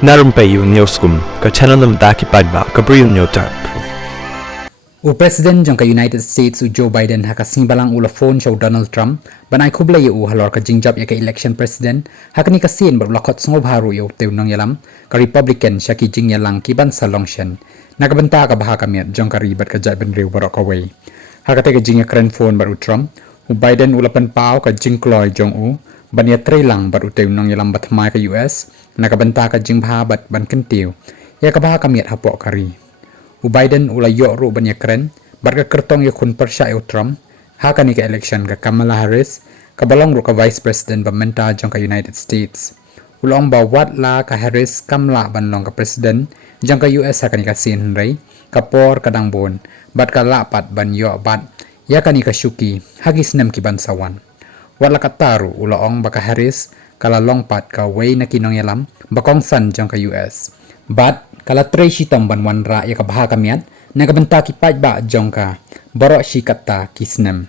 Narumpayu Newskum, ka Chananam Daki Padba, Gabriel Newtap. President jangka United States Joe Biden haka simbalang ula phone show Donald Trump banai kubla halor ka jingjab ya ka election president hakani ka sin berlakot songob haru yo teunang yalam ka Republican syaki jing yalang kiban salongshen nakabenta ka baha kamiat jangka ribat ka jai ben riu barok away haka te ka jing ya kren phone baru Trump Biden ulapan pau ka jing kloy jong u bania trelang baru teunang yalam batmai ka US nakabenta ka jing baha bat ban kentiu ya ka baha kamiat hapok kari Biden ulay yo ru banyak keren, barga kertong ya kun persya yo Trump, haka ni ka election ka Kamala Harris, kabalong ru ka Vice President bamenta jang ka United States. Ulong bawat la ka Harris kamla banlong ka President, jang ka US haka ni ka Sin Ray, kapor kadang bon, bat ka lapat ban yo bat, ya ka ni ka Shuki, hagis nem ki bansawan. Wala ka taru ulong baka Harris, kalalong pat ka way na kinong yalam, bakong san jang ka US. Bat kala Tracy Tomban wanra ya kabaha kamiat nagabenta ki ba jongka borok si kata kisnem